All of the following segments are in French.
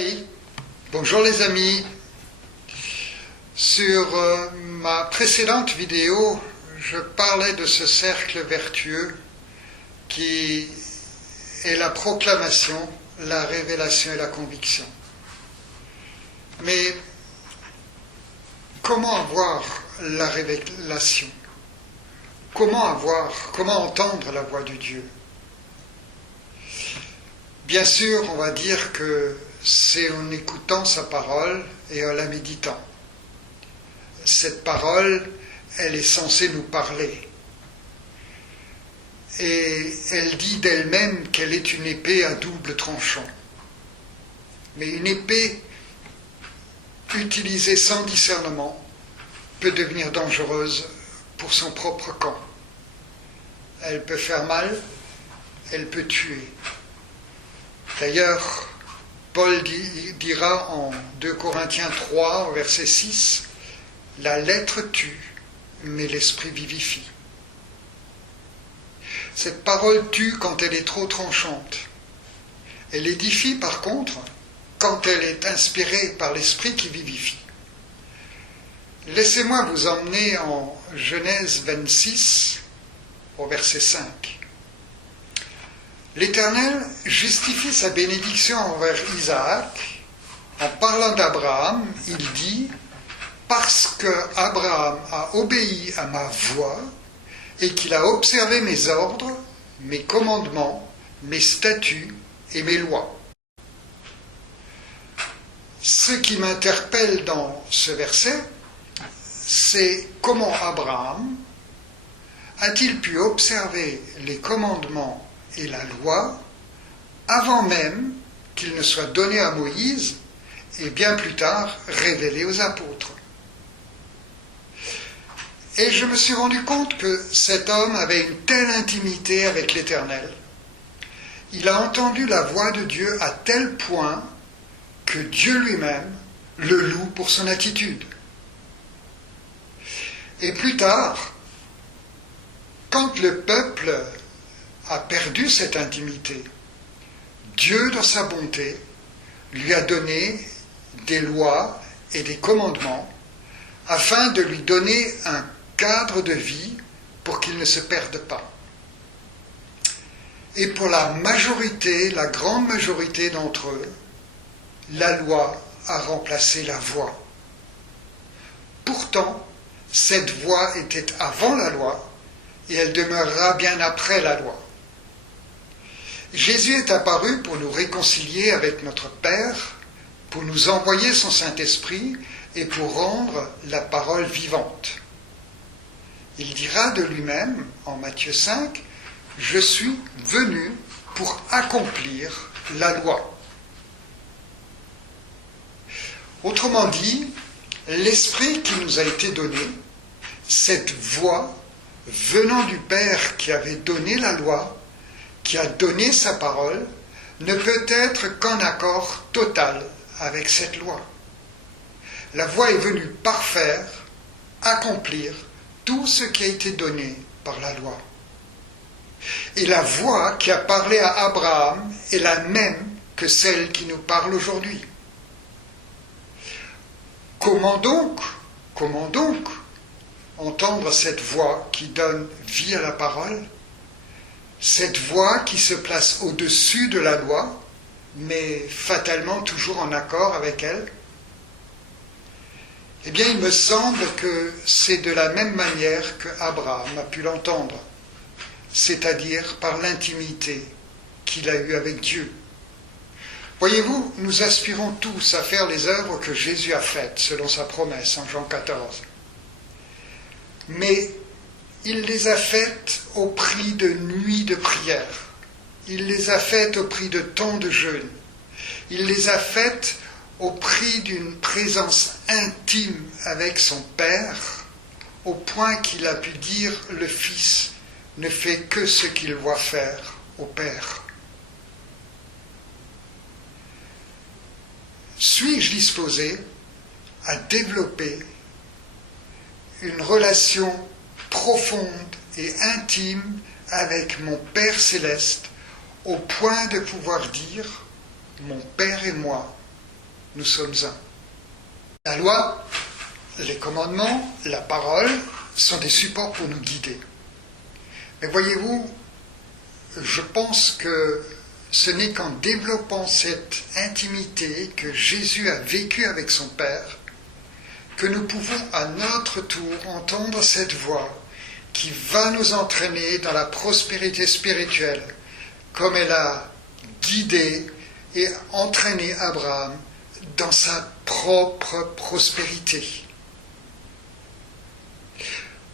Hey, bonjour les amis. Sur ma précédente vidéo, je parlais de ce cercle vertueux qui est la proclamation, la révélation et la conviction. Mais comment avoir la révélation? Comment entendre la voix de Dieu? Bien sûr, on va dire que c'est en écoutant sa parole et en la méditant. Cette parole, elle est censée nous parler. Et elle dit d'elle-même qu'elle est une épée à double tranchant. Mais une épée utilisée sans discernement peut devenir dangereuse pour son propre camp. Elle peut faire mal, elle peut tuer. D'ailleurs, Paul dira en 2 Corinthiens 3, au verset 6, « La lettre tue, mais l'esprit vivifie ». Cette parole tue quand elle est trop tranchante. Elle édifie par contre quand elle est inspirée par l'esprit qui vivifie. Laissez-moi vous emmener en Genèse 26, au verset 5. L'Éternel justifie sa bénédiction envers Isaac en parlant d'Abraham. Il dit « Parce que Abraham a obéi à ma voix et qu'il a observé mes ordres, mes commandements, mes statuts et mes lois. » Ce qui m'interpelle dans ce verset, c'est comment Abraham a-t-il pu observer les commandements et la loi avant même qu'il ne soit donné à Moïse et bien plus tard révélé aux apôtres. Et je me suis rendu compte que cet homme avait une telle intimité avec l'Éternel. Il a entendu la voix de Dieu à tel point que Dieu lui-même le loue pour son attitude. Et plus tard, quand le peuple a perdu cette intimité, Dieu, dans sa bonté, lui a donné des lois et des commandements afin de lui donner un cadre de vie pour qu'il ne se perde pas. Et pour la grande majorité d'entre eux, la loi a remplacé la voix. Pourtant, cette voix était avant la loi et elle demeurera bien après la loi. Jésus est apparu pour nous réconcilier avec notre Père, pour nous envoyer son Saint-Esprit et pour rendre la parole vivante. Il dira de lui-même, en Matthieu 5, « Je suis venu pour accomplir la loi ». Autrement dit, l'Esprit qui nous a été donné, cette voix venant du Père qui avait donné la loi, qui a donné sa parole, ne peut être qu'en accord total avec cette loi. La voix est venue parfaire, accomplir tout ce qui a été donné par la loi. Et la voix qui a parlé à Abraham est la même que celle qui nous parle aujourd'hui. Comment donc entendre cette voix qui donne vie à la parole? Cette voix qui se place au-dessus de la loi, mais fatalement toujours en accord avec elle? Eh bien, il me semble que c'est de la même manière que Abraham a pu l'entendre, c'est-à-dire par l'intimité qu'il a eue avec Dieu. Voyez-vous, nous aspirons tous à faire les œuvres que Jésus a faites, selon sa promesse en Jean 14. Mais il les a faites au prix de nuits de prière. Il les a faites au prix de temps de jeûne. Il les a faites au prix d'une présence intime avec son Père, au point qu'il a pu dire « Le Fils ne fait que ce qu'il voit faire au Père ». Suis-je disposé à développer une relation profonde et intime avec mon Père céleste, au point de pouvoir dire « Mon Père et moi, nous sommes un. La loi, les commandements, la parole sont des supports pour nous guider. Mais voyez-vous, je pense que ce n'est qu'en développant cette intimité que Jésus a vécue avec son Père que nous pouvons à notre tour entendre cette voix qui va nous entraîner dans la prospérité spirituelle, comme elle a guidé et entraîné Abraham dans sa propre prospérité.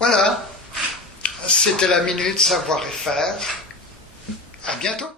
Voilà, c'était la Minute Savoir et Faire. À bientôt.